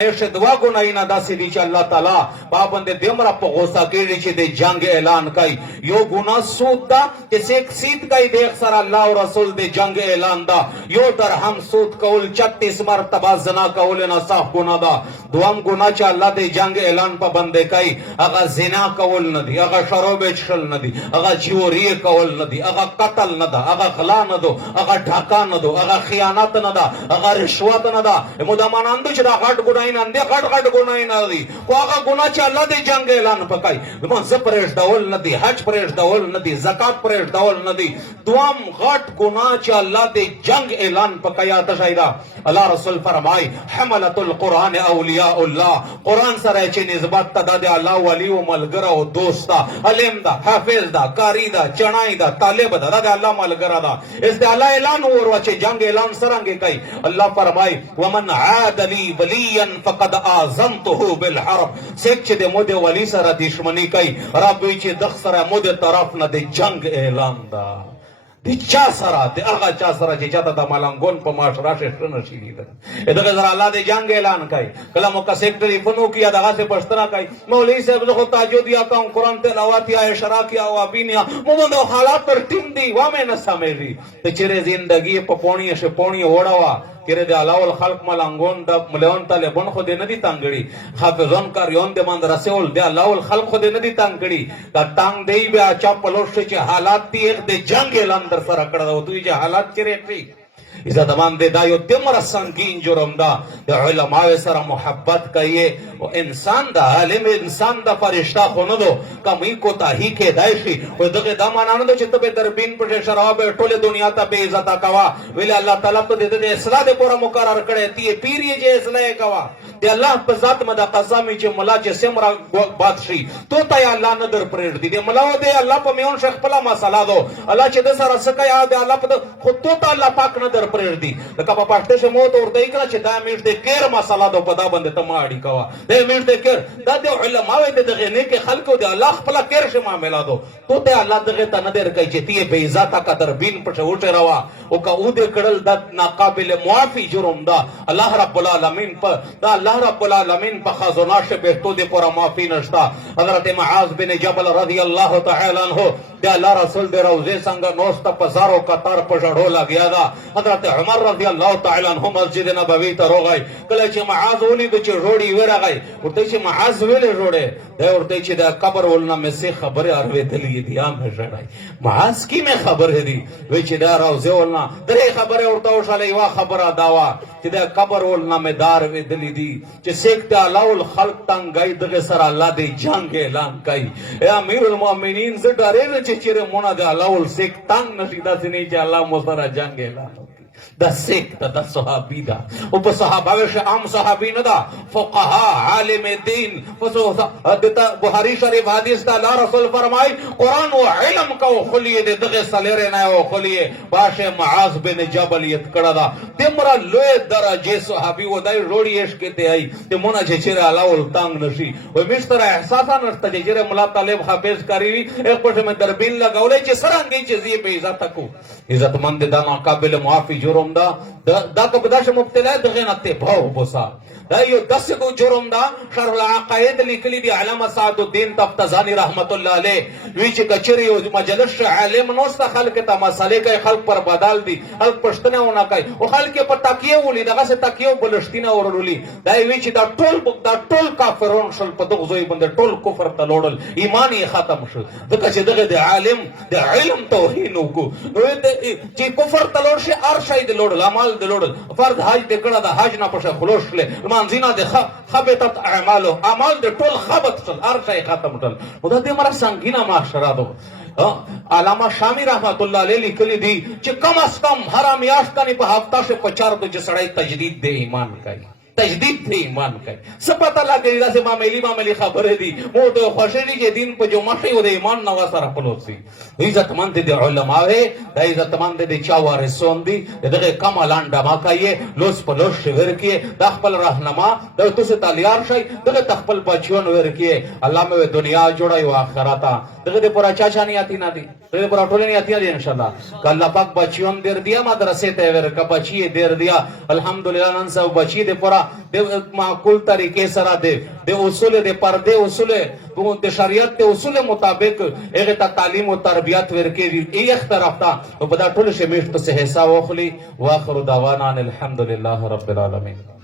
دوا ګناینا داسې دي چې الله تعالی پابند دمر په غوسه کېږي چې د جنگ اعلان کوي یو ګناه سود دا چې څوک سید کوي د سره الله او رسول د جنگ اعلان دا یو درهم سود کول 36 مرتبه زنا کول نه صاف ګناه دا دوام ګناه چې الله د جنگ اعلان په بند کوي هغه زنا کول نه دي هغه شراب چښل نه دي هغه چوری کول نه دي هغه قتل نه ده هغه غلا نه ده هغه ډاکا نه ده هغه خیانت نه ده هغه رشوت نه ده مدامانان چې دا غټ ګناه نندې غټ غټ ګناه نه دي خو هغه ګناه چې الله د جنگ اعلان پکای منځ پرېږ ډول نه دي حج پرېږ ډول نه دي زکات پرېږ ډول نه دي دوام غټ ګناه چې الله د جنگ اعلان پکایا ته شایدا الله رسول فرمای حملۃ القرآن اولیاء الله قرآن سره چې نسبت ته د الله ولی او ملګری او دوست علم دا حافظ دا قاری دا چنای دا طالب دا د الله ملګری دا اس د الله اعلان ور چې جنگ اعلان سرنګ کوي الله فرمای ومن عاد لي وليا فقد اعظمته بالحرب څوک چې د مود ولی سره دښمنی کوي رب وی چې د سره مود طرف نه د جنگ اعلان دا د چا سره د هغه چا سره چې چاته د ملنګون په معاشره شته نشي لیدل دغه سره الله د جنگ اعلان کوي کله مو کا سیکټری فنو کیا دغه سے پښتنه کوي مولوی صاحب زه خو تهجد یا کوم قران تلاوت یا اشراق یا وابینیا مو نو حالات پر ټیم دی و مې نه سمېږي ته چې زندگی په پونی شه پونی وړوا کړه د الله الخلق ملنګون د مليون طالبون خو دې نه دي تانګړي حافظون کاریون د مدرسې ول د الله الخلق خو دې نه دي تانګړي دا تانګ دی بیا چا پلوش چې حالات دي د جنگ اعلان در سره کړه او دوی چې حالات چیرې عزت مان دے دا یو دمر سنگین جرم دا علماء سره محبت کئیے و انسان دا عالم انسان دا فرشتہ خونو دو کمی کو تاہی کے دائشی و دغه دا مانانو دو چطب دربین پر شراب ٹول دنیا تا بے عزتا کوا ویلے اللہ تعالیٰ تو دے دے اصلاح دے پورا مقرر کرے تیے پیری جے اصلاح کوا دے اللہ پر ذات مدہ قسمی چے ملا چے سمرا بادشی تو تا یا اللہ ندر پریڑ دی دے ملاو دے اللہ پا میون شیخ پلا مسئلہ دو اللہ چے دے سا رسکا یا دے اللہ پا خود تو تا اللہ پاک ندر پریردي لکه په پښتو کې مو ته ورته کړه چې دا میټ د کیر مسله د پدا باندې ته ماړی کوا د میټ د کیر دا د علماء د دغه نه کې خلکو د الله خپل کیر شه معاملات دو تو ته الله دغه ته نه در کوي چې تی به عزت کا دربین په وټه روا او کا او د کړل د ناقابل معافي جرم دا الله رب العالمین په دا الله رب العالمین په خزانه شه به تو د پورا معافي نشتا حضرت معاذ بن جبل رضی الله تعالی عنہ د الله رسول د روزه څنګه نوست په زارو قطار په جړو لګیا دا حضرت عمر رضی الله تعالی عنہ مسجد نبوی ته روغی کله چې معاذ ولید چې روړی ورغی ورته چې معاذ ویلې روړې دا ورته چې دا قبر ولنه مې سه خبره اورېدلې دي ام هژړای معاذ کی مې خبره دي وی چې دا روزه ولنه درې خبره ورته وشاله یو خبره داوا چې دا قبر ولنه مې دار وېدلې دي چې سیک ته الله الخلق تنګای دغه سره الله دې جنگ اعلان کوي اے امیر المؤمنین زه ډارې چې چیرې مونږ د الله ول سیک تنگ نشي دا نه چې الله مو سره جنگ اعلان دا سیک دا صحابی دا او په صحابه شه عام صحابی نه دا فقها عالم دین دتا بخاری شریف حدیث دا الله رسول فرمای قرآن و علم کو خلیه دغه سلیره نه او خلیه باشه معاذ بن جبل یت کړه دا تمرا لوی درجه صحابی و دای روړی اش کته ای ته مونږ چې چیرې الله ول تنگ نشي و مشتره احساس نشته چې چیرې مولا طالب حافظ کاری ایک پټه مې دربین لگاولې چې سرانګي چې زی به عزت کو عزت مند دا ناقابل معافی جرم دا که بداش مبتلا دغه نته بھاو بوسا دا یو دس کو جرم دا شرح العقائد لیکلی دی علامه سعد الدین تفتزانی رحمت الله علیه وی چې کچری یو مجلس عالم نوست خلق ته مسالې کوي خلق پر بدل دي خلق پښتنه ونه کوي او خلق په تکیه ولي دغه سے تکیه بلشتینه ورولي دا وی چې دا ټول کافرون شل په دغه ځای باندې ټول کفر ته لوړل ایمان یې ختم شو دغه چې دغه د عالم د علم توهین وکړو نو چې کفر ته لوړ شي ار شي د لوړل عمل د لوړل فرض حج د کړه د حج نه پښه خلوص له منځینا د خبطت اعمالو اعمال د ټول خبط شل ار شي ختم شل خدا دې مرا سنگینا معاشره دو علامہ شامی رحمت الله علیه لیکلی دی چې کم از کم هر میاشت کني په هفته سے 4 د سړی تجدید د ایمان کوي تجدید د ایمان کوي سپتا لګی دا سه معاملې خبره دي مو ته خوشی کې دین په جو مخې و د ایمان نو سره پلوسی عزت مند دي علماء د عزت مند دي چا وارثون دي دغه کم لاندې ما کوي لوس په لوس ور کې د خپل راهنما د تاسو تالیار شي دغه تخپل بچون ور کې الله مې دنیا جوړای او آخرت دغه پر اچا چانی آتی نه دي دغه پر ټولنی آتی نه دي ان شاء الله ک الله پاک بچون در دیا مدرسې ته ور ک بچی در دیا الحمدلله نن سب بچی دې پورا د معقول طریقې سره د اصول د پردې اصول د شریعت د اصول مطابق هغه ته تعلیم او تربیت ورکړي ایک طرف ته په دا ټول شمیشت څه حصہ واخلي. واخر دعوانا الحمدلله رب العالمین.